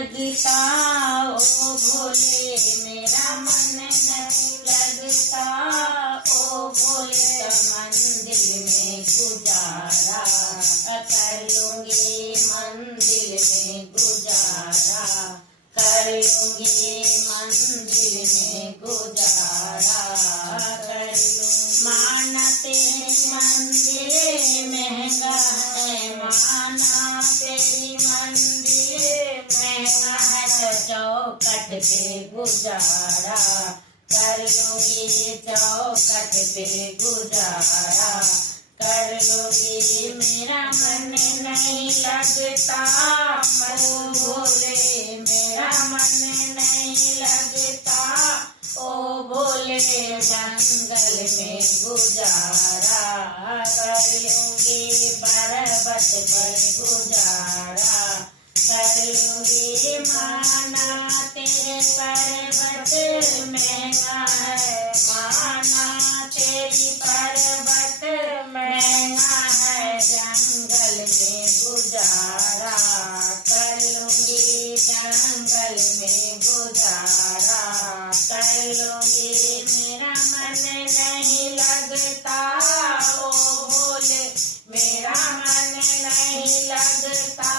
लगता ओ भोले, मेरा मन नहीं लगता ओ भोले, मंदिर में गुजारा कर लूंगी, मंदिर में गुजारा कर लूंगी, मंदिर में गुजारा कर लूंगी। माना तेरी मंदिर महंगा है, माना तेरी मंदिर महंगा है, तो चौखट पे गुजारा कर लूंगी, चौखट पे गुजारा कर लूंगी। मेरा मन नहीं लगता ओ भोले, मेरा मन नहीं लगता ओ भोले, जंगल में गुजारा कर लूंगी, पर्वत पर गुजारा कर लूंगी। माना तेरे पर्वत महंगा है, माना तेरी पर्वत महंगा है, जंगल में गुजारा कर लूंगी, जंगल में गुजारा कर लूंगी। मेरा मन नहीं लगता ओ भोले, मेरा मन नहीं लगता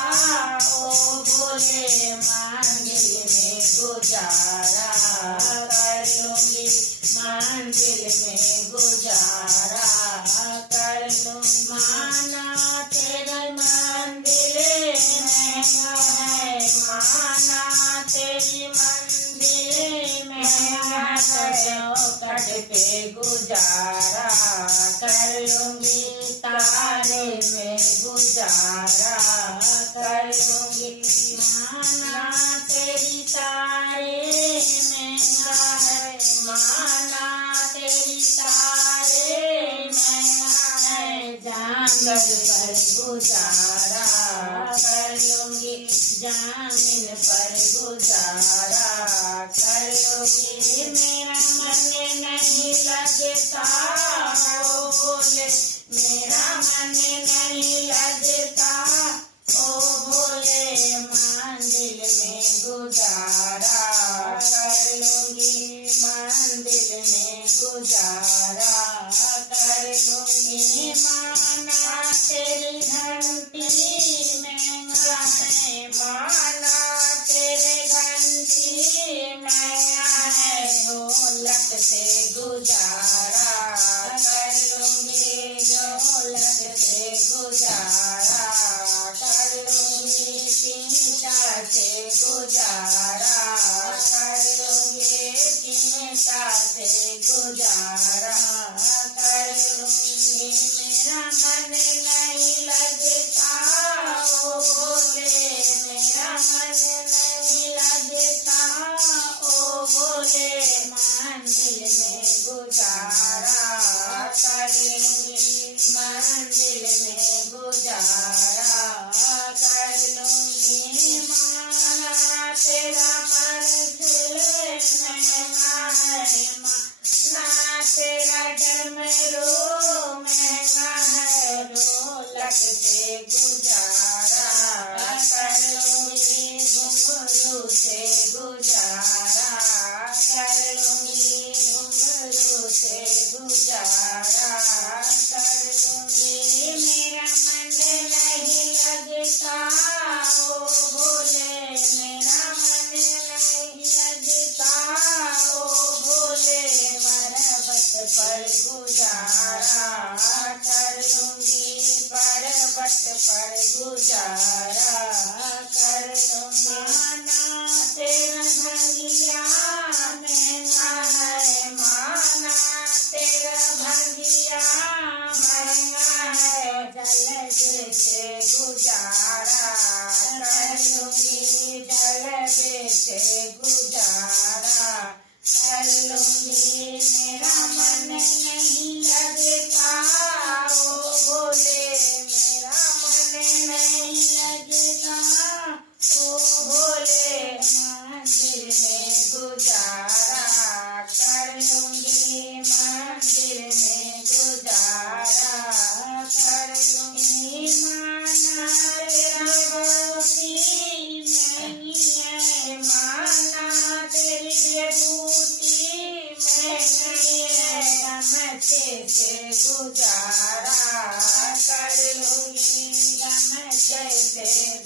ओ भोले, मंदिर में गुजारा कर लूंगी, मंदिर में गुजारा कर लूंगी। माना तेरा मंदिर महंगा है, माना तेरी मंदिर महंगा है, चौखट पे गुजारा कर लूंगी, तारे में गुजारा कर लूंगी। माना तेरी तारे महंगा है, माना तेरी तारे महंगा है, जंगल पर गुजारा कर लूंगी, जमीन पर गुजारा कर लूंगी। मेरा मन नहीं लगता ओ भोले, मेरा मन नहीं लगता ओ भोले, मंदिर में गुजारा कर लूंगी, मंदिर में गुजारा कर लूंगी। माना तेरी घंटी महंगा है, माना तेरे घंटी महंगा है, ढोलक से गुजारा कर लूंगी, ढोलक से गुजारा कर लूंगी। चिमटा से गुजारा कर लूंगी, चिमटा से गुजारा कर लूंगी। मेरा मन नहीं लगता ओ भोले, मेरा मन नहीं लगता ओ भोले, मंदिर में गुजारा कर लूंगी, मंदिर में गुजारा कर लूंगी। माना तेरा मंदिर महंगा है, माना तेरा डमरू महंगा है, ढोलक से गुजारा कर लूंगी, घुंघरू से गुजारा कर लूंगी, घुंघरू से गुजारा कर लूंगी। मेरा मन नहीं लगता ओ भोले, मेरा मन नहीं लगता ओ भोले, पर्वत पर गुजारा कर लूंगी, पर्वत पर गुजारा कर लूंगी। माना तेरा भंगिया महंगा है, माना तेरा भंगिया महंगा है, जल से गुजारा कर लूंगी, जल से गुजारा कर लूंगी। मेरा मन नहीं लगता ओ भोले, मेरा मन नहीं लगता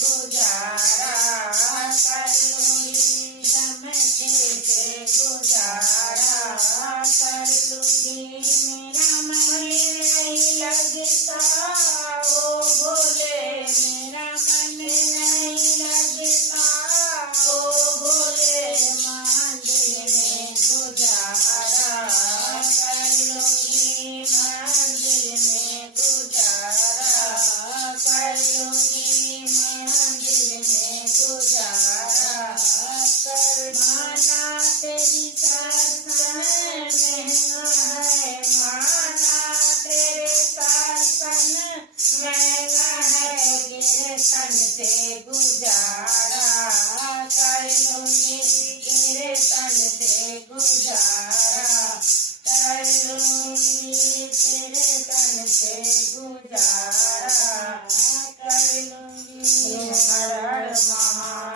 गुजारा कर लूंगी, समझे से गुजारा कर लूंगी। मेरा मन नहीं लगता ओ भोले, मेरा मन नहीं लगता ओ भोले, मंदिर में गुजारा कर लूंगी, मंदिर में गुजारा कर लूंगी, मंदिर में गुजारा कर। माना तेरी शासन महंगा है, माना तेरे शासन महंगा है, कीर्तन से गुजारा कर लूंगी, कीर्तन से गुजारा कर लूंगी, कीर्तन से गुजारा कर लूंगी। हर हर महादेव।